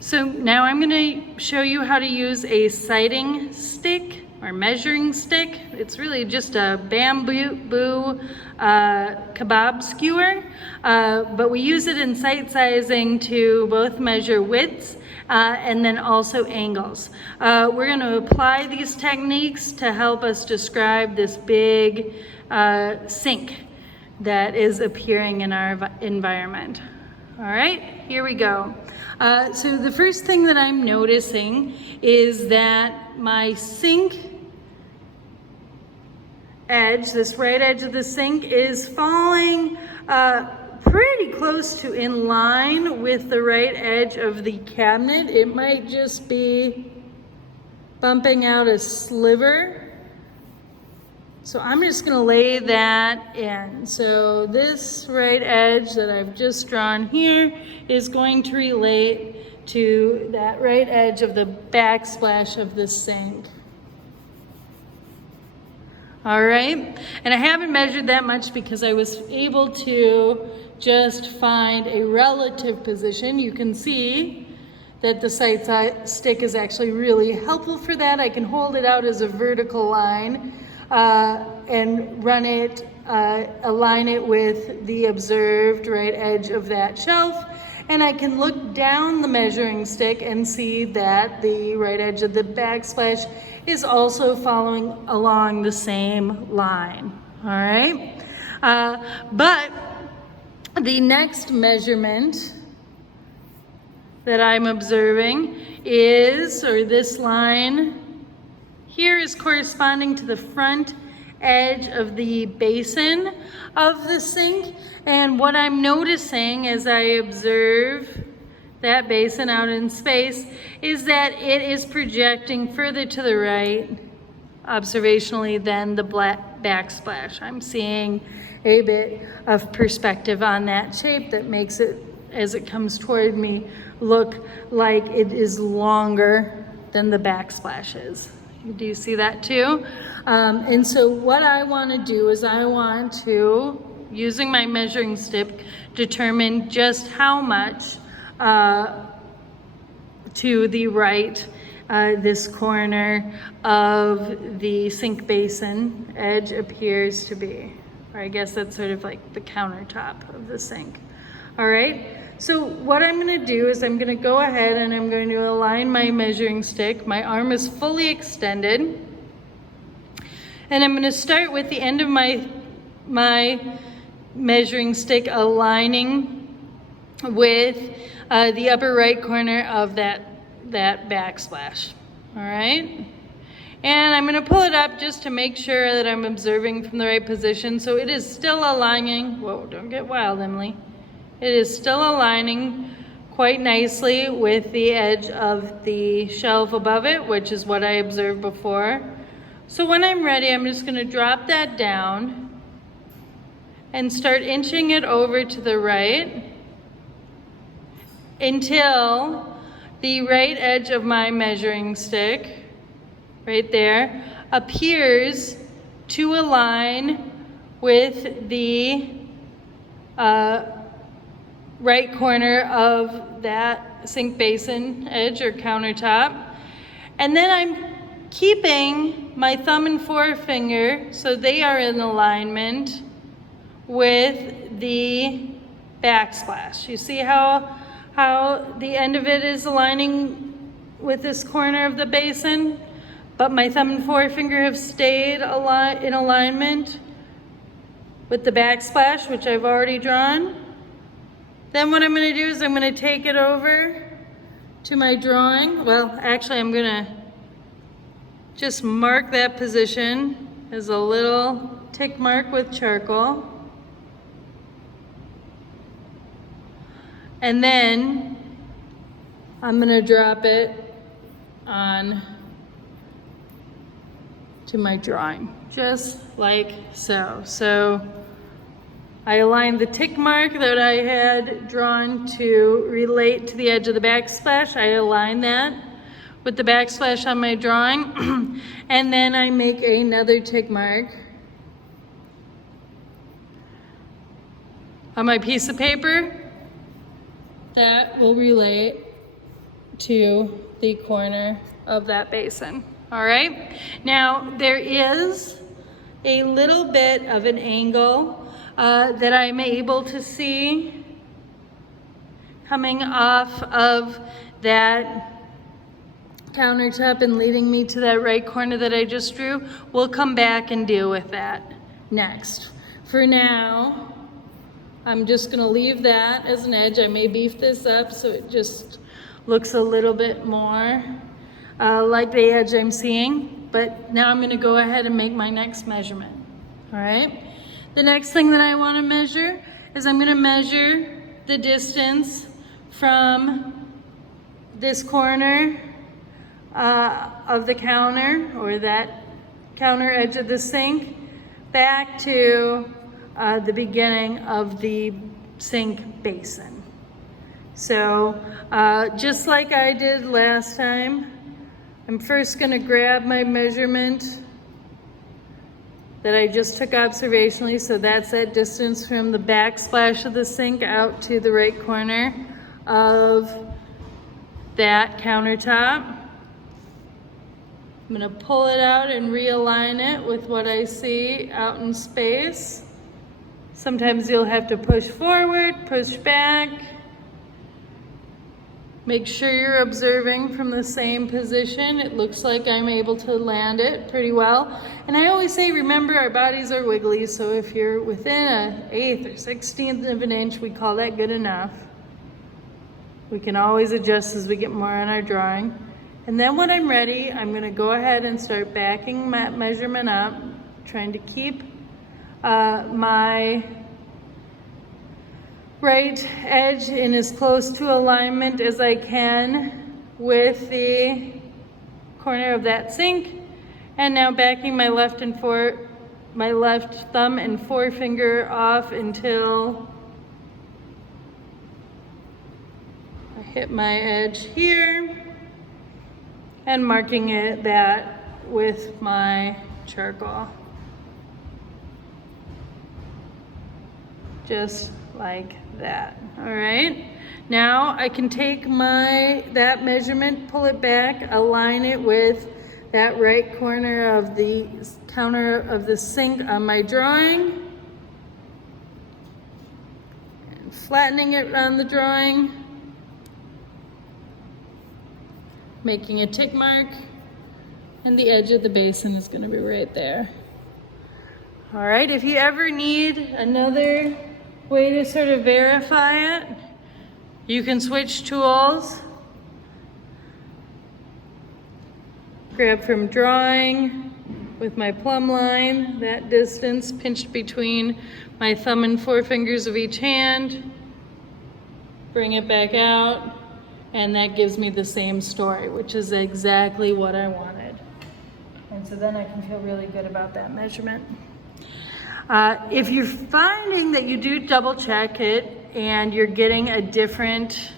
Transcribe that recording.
So now I'm going to show you how to use a sighting stick or measuring stick. It's really just a bamboo kebab skewer, but we use it in sight sizing to both measure widths and then also angles. We're going to apply these techniques to help us describe this big sink that is appearing in our environment. All right, here we go. So the first thing that I'm noticing is that my sink edge, this right edge of the sink, is falling pretty close to in line with the right edge of the cabinet. It might just be bumping out a sliver. So I'm just going to lay that in. So this right edge that I've just drawn here is going to relate to that right edge of the backsplash of the sink. All right, and I haven't measured that much because I was able to just find a relative position. You can see that the sight stick is actually really helpful for that. I can hold it out as a vertical line and run it, align it with the observed right edge of that shelf. And I can look down the measuring stick and see that the right edge of the backsplash is also following along the same line. All right. But the next measurement that I'm observing is, or this line here is corresponding to the front edge of the basin of the sink. And what I'm noticing as I observe that basin out in space is that it is projecting further to the right observationally than the backsplash. I'm seeing a bit of perspective on that shape that makes it, as it comes toward me, look like it is longer than the backsplash is. Do you see that too? And so what I want to do is I want to, using my measuring stick, determine just how much to the right this corner of the sink basin edge appears to be. Or I guess that's sort of like the countertop of the sink. All right. So what I'm going to do is I'm going to go ahead and I'm going to align my measuring stick. My arm is fully extended. And I'm going to start with the end of my measuring stick aligning with the upper right corner of that backsplash. All right. And I'm going to pull it up just to make sure that I'm observing from the right position. So it is still aligning. Whoa, don't get wild, Emily. It is still aligning quite nicely with the edge of the shelf above it, which is what I observed before. So when I'm ready, I'm just going to drop that down and start inching it over to the right until the right edge of my measuring stick, right there, appears to align with the right corner of that sink basin edge or countertop. And then I'm keeping my thumb and forefinger so they are in alignment with the backsplash. You see how the end of it is aligning with this corner of the basin, but my thumb and forefinger have stayed in alignment with the backsplash, which I've already drawn. Then what I'm going to do is I'm going to take it over to my drawing. Well, actually, I'm going to just mark that position as a little tick mark with charcoal. And then I'm going to drop it on to my drawing, just like so. So I aligned the tick mark that I had drawn to relate to the edge of the backsplash. I align that with the backsplash on my drawing. And then I make another tick mark on my piece of paper that will relate to the corner of that basin. All right, now there is a little bit of an angle that I'm able to see coming off of that countertop and leading me to that right corner that I just drew. We'll come back and deal with that next. For now, I'm just gonna leave that as an edge. I may beef this up so it just looks a little bit more like the edge I'm seeing, but now I'm gonna go ahead and make my next measurement, all right? The next thing that I wanna measure is I'm gonna measure the distance from this corner of the counter, or that counter edge of the sink, back to the beginning of the sink basin. So just like I did last time, I'm first gonna grab my measurement that I just took observationally. So that's that distance from the backsplash of the sink out to the right corner of that countertop. I'm gonna pull it out and realign it with what I see out in space. Sometimes you'll have to push forward, push back. Make sure you're observing from the same position. It looks like I'm able to land it pretty well. And I always say, remember, our bodies are wiggly, so if you're within an 1/8 or 16th of an inch, we call that good enough. We can always adjust as we get more on our drawing. And then when I'm ready, I'm gonna go ahead and start backing my measurement up, trying to keep my right edge in as close to alignment as I can with the corner of that sink. And now backing my left thumb and forefinger off until I hit my edge here, and marking that with my charcoal. Just like that, all right? Now I can take that measurement, pull it back, align it with that right corner of the counter of the sink on my drawing, and flattening it on the drawing, making a tick mark, and the edge of the basin is gonna be right there. All right, if you ever need another way to sort of verify it, you can switch tools. Grab from drawing with my plumb line, that distance pinched between my thumb and forefingers of each hand, bring it back out, and that gives me the same story, which is exactly what I wanted. And so then I can feel really good about that measurement. If you're finding that you do double check it and you're getting a different